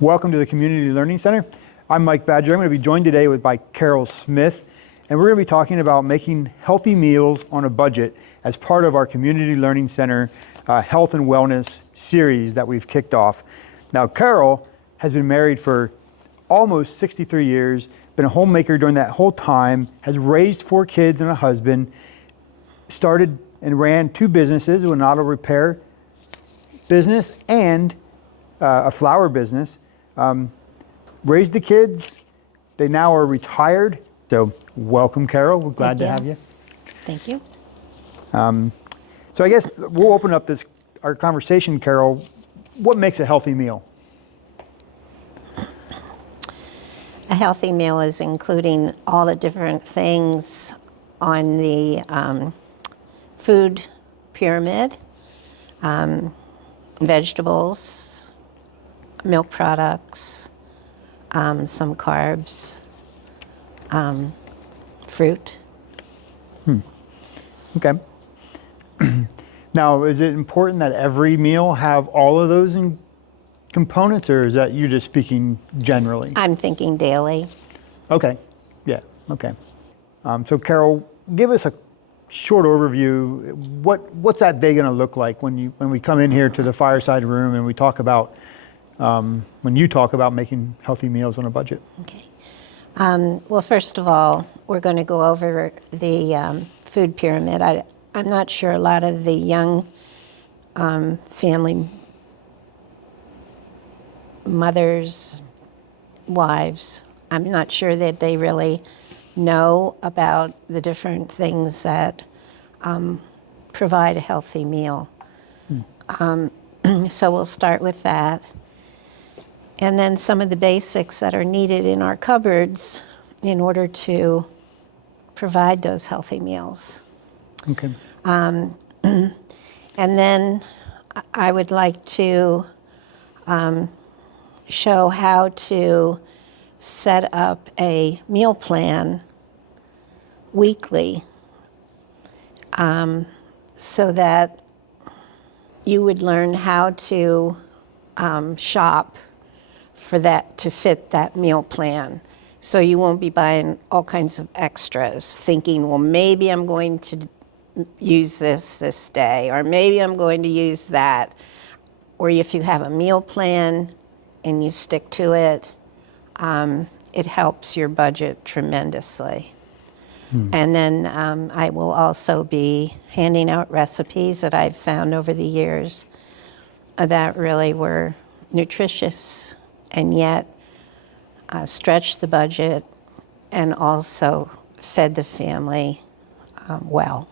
Welcome to the Community Learning Center. I'm Mike Badger. I'm going to be joined today by Carol Smith, and we're going to be talking about making healthy meals on a budget as part of our Community Learning Center Health and Wellness series that we've kicked off. Now, Carol has been married for almost 63 years, been a homemaker during that whole time, has raised 4 kids and a husband, started and ran 2 businesses, an auto repair business and a flower business. Raised the kids. They now are retired. So welcome, Carol. We're glad to have you. Thank you. So I guess we'll open up our conversation, Carol. What makes a healthy meal? A healthy meal is including all the different things on the food pyramid, vegetables, milk products, some carbs, fruit. Okay. Now, is it important that every meal have all of those components, or is that you just speaking generally? I'm thinking daily. Okay. Yeah. Okay. So, Carol, give us a short overview. What's that day going to look like when we come in here to the fireside room and we talk about when you talk about making healthy meals on a budget? Okay. Well, first of all, we're going to go over the food pyramid. I'm not sure a lot of the young family mothers, wives, I'm not sure that they really know about the different things that provide a healthy meal. So we'll start with that. And then some of the basics that are needed in our cupboards in order to provide those healthy meals. Okay. And then I would like to show how to set up a meal plan weekly so that you would learn how to shop for that to fit that meal plan. So you won't be buying all kinds of extras, thinking, well, maybe I'm going to use this day, or maybe I'm going to use that. Or if you have a meal plan and you stick to it, it helps your budget tremendously. And then I will also be handing out recipes that I've found over the years that really were nutritious and yet stretched the budget and also fed the family well.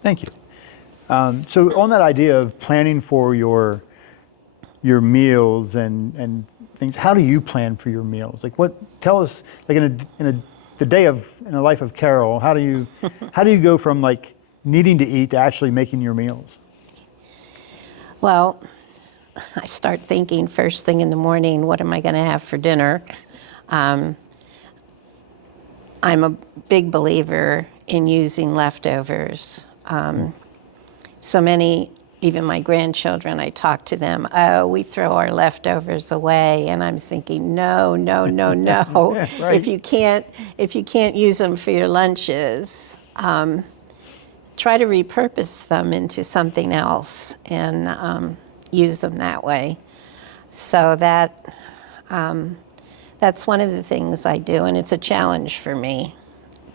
Thank you. So on that idea of planning for your meals and things, how do you plan for your meals? Like, tell us, like in the life of Carol, how do you go from like needing to eat to actually making your meals? Well, I start thinking first thing in the morning, what am I going to have for dinner? I'm a big believer in using leftovers. So many, even my grandchildren, I talk to them, oh, we throw our leftovers away. And I'm thinking, no. Yeah, right. If you can't use them for your lunches, try to repurpose them into something else and use them that way. So that's one of the things I do, and it's a challenge for me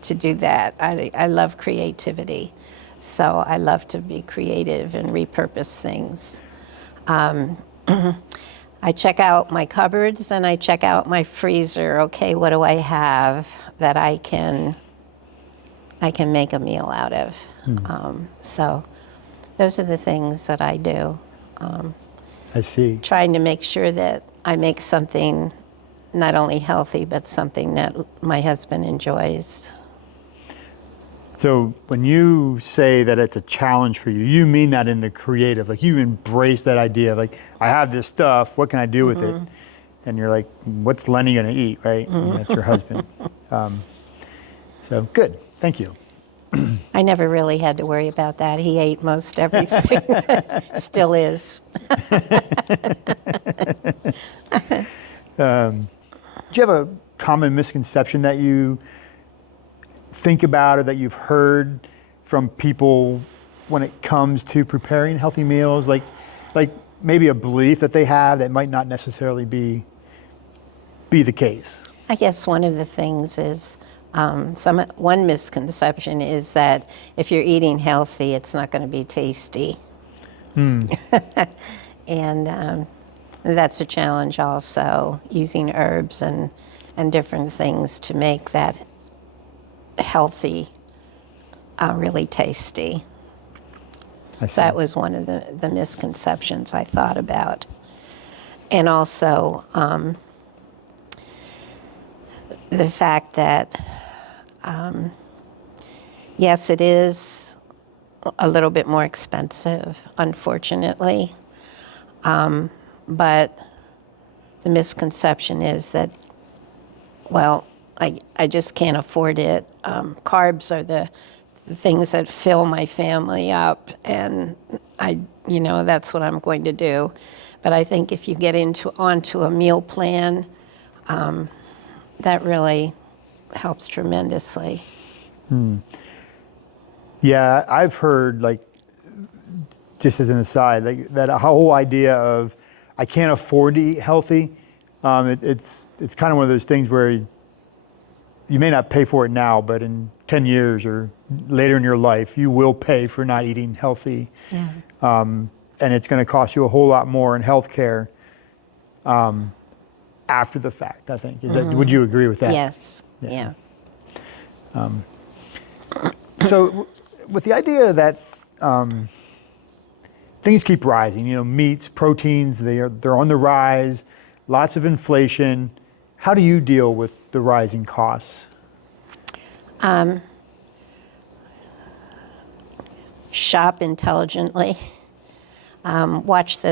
to do that. I love creativity, so I love to be creative and repurpose things. I check out my cupboards and I check out my freezer. Okay, what do I have that I can make a meal out of? So those are the things that I do. I see. Trying to make sure that I make something not only healthy, but something that my husband enjoys. So when you say that it's a challenge for you, you mean that in the creative, like you embrace that idea of like, I have this stuff, what can I do with it? And you're like, what's Lenny gonna eat, right? And that's your husband. So good, thank you. I never really had to worry about that. He ate most everything. Still is. Do you have a common misconception that you think about or that you've heard from people when it comes to preparing healthy meals? Like maybe a belief that they have that might not necessarily be the case. I guess one of the things is one misconception is that if you're eating healthy, it's not going to be tasty. And that's a challenge also, using herbs and different things to make that healthy really tasty. I see. So that was one of the misconceptions I thought about. And also the fact that, yes, it is a little bit more expensive, unfortunately. But the misconception is that, well, I just can't afford it. Carbs are the things that fill my family up, and that's what I'm going to do. But I think if you get onto a meal plan, that really helps tremendously. Yeah, I've heard, like, just as an aside, like that whole idea of I can't afford to eat healthy. It's kind of one of those things where you may not pay for it now, but in 10 years or later in your life, you will pay for not eating healthy. Yeah. And it's going to cost you a whole lot more in healthcare after the fact, I think. Would you agree with that? Yes. Yeah. So with the idea that things keep rising, meats, proteins, they're on the rise, lots of inflation. How do you deal with the rising costs? Shop intelligently. Watch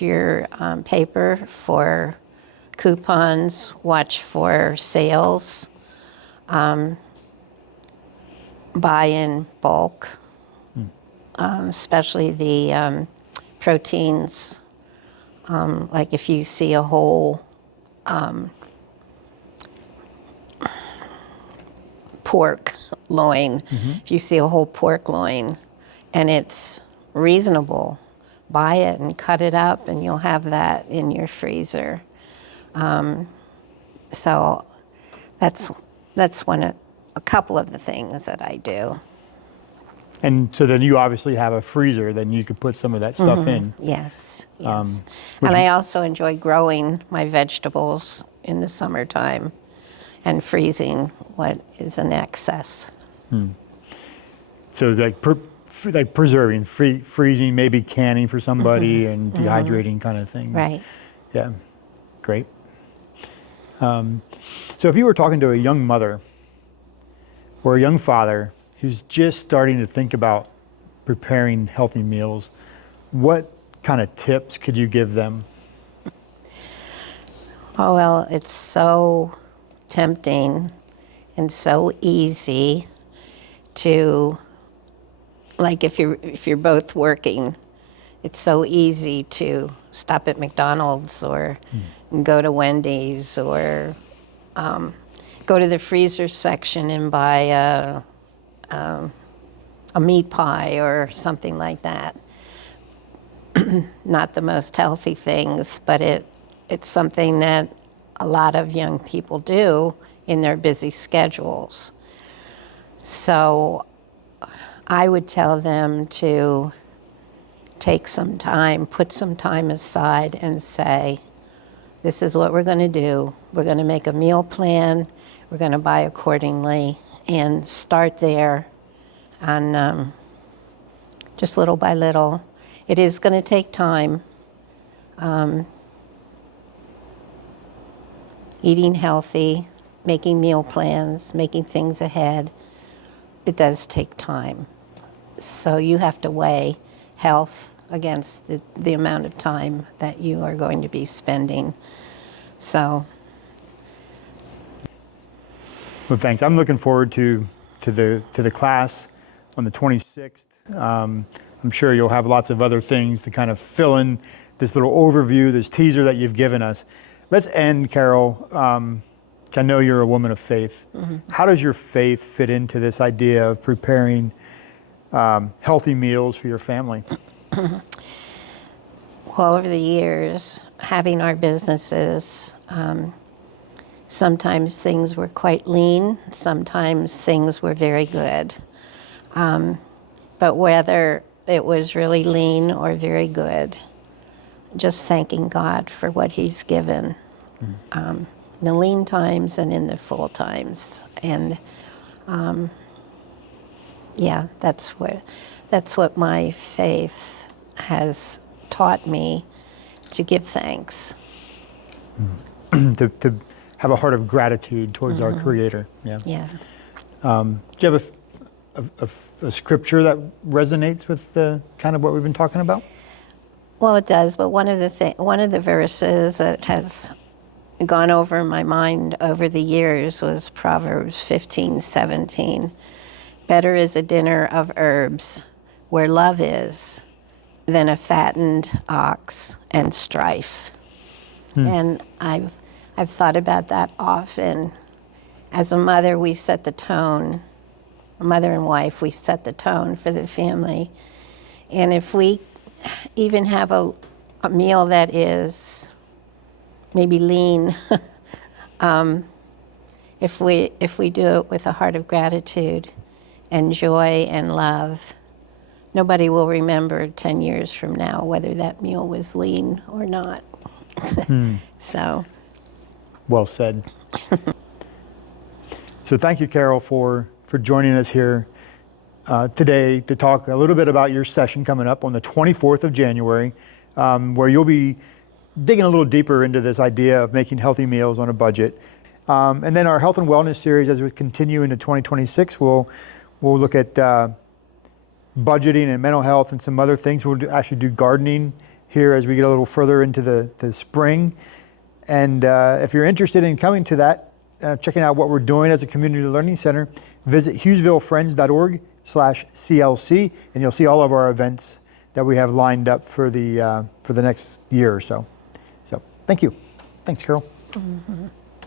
your paper for coupons. Watch for sales. Buy in bulk, especially the proteins. Like if you see a whole pork loin, if you see a whole pork loin and it's reasonable, buy it and cut it up, and you'll have that in your freezer. So that's a couple of the things that I do. And so then you obviously have a freezer, then you could put some of that stuff in. Yes. And I also enjoy growing my vegetables in the summertime and freezing what is in excess. So like preserving, freezing, maybe canning for somebody, and dehydrating kind of thing. Right. Yeah, great. So if you were talking to a young mother or a young father who's just starting to think about preparing healthy meals, what kind of tips could you give them? Oh, well, it's so tempting and so easy to, like if you're both working, it's so easy to stop at McDonald's or go to Wendy's or go to the freezer section and buy a meat pie or something like that. Not the most healthy things, but it's something that a lot of young people do in their busy schedules. So I would tell them to take some time, put some time aside and say, this is what we're going to do. We're going to make a meal plan. We're going to buy accordingly and start there and just little by little. It is going to take time. Eating healthy, making meal plans, making things ahead, it does take time. So you have to weigh health against the amount of time that you are going to be spending. So. Well, thanks. I'm looking forward to the class on the 26th. I'm sure you'll have lots of other things to kind of fill in this little overview, this teaser that you've given us. let's end, Carol. I know you're a woman of faith. How does your faith fit into this idea of preparing healthy meals for your family? Well, over the years, having our businesses, sometimes things were quite lean, sometimes things were very good. But whether it was really lean or very good, just thanking God for what He's given. In the lean times and in the full times. And yeah, that's what my faith has taught me, to give thanks. to have a heart of gratitude towards our Creator. Yeah. Yeah. Do you have a scripture that resonates with kind of what we've been talking about? Well, it does, but one of the verses that has gone over my mind over the years was Proverbs 15:17. Better is a dinner of herbs where love is than a fattened ox and strife. And I've thought about that often. As a mother, we set the tone. A mother and wife, we set the tone for the family. And if we even have a meal that is maybe lean, if we do it with a heart of gratitude and joy and love, nobody will remember 10 years from now whether that meal was lean or not. So. Well said. So thank you, Carol, for joining us here today to talk a little bit about your session coming up on the 24th of January, where you'll be digging a little deeper into this idea of making healthy meals on a budget. And then our health and wellness series, as we continue into 2026, we'll look at budgeting and mental health and some other things. We'll actually do gardening here as we get a little further into the spring. And if you're interested in coming to that, checking out what we're doing as a community learning center, visit HughesvilleFriends.org/CLC, and you'll see all of our events that we have lined up for the next year or so. So thank you. Thanks, Carol.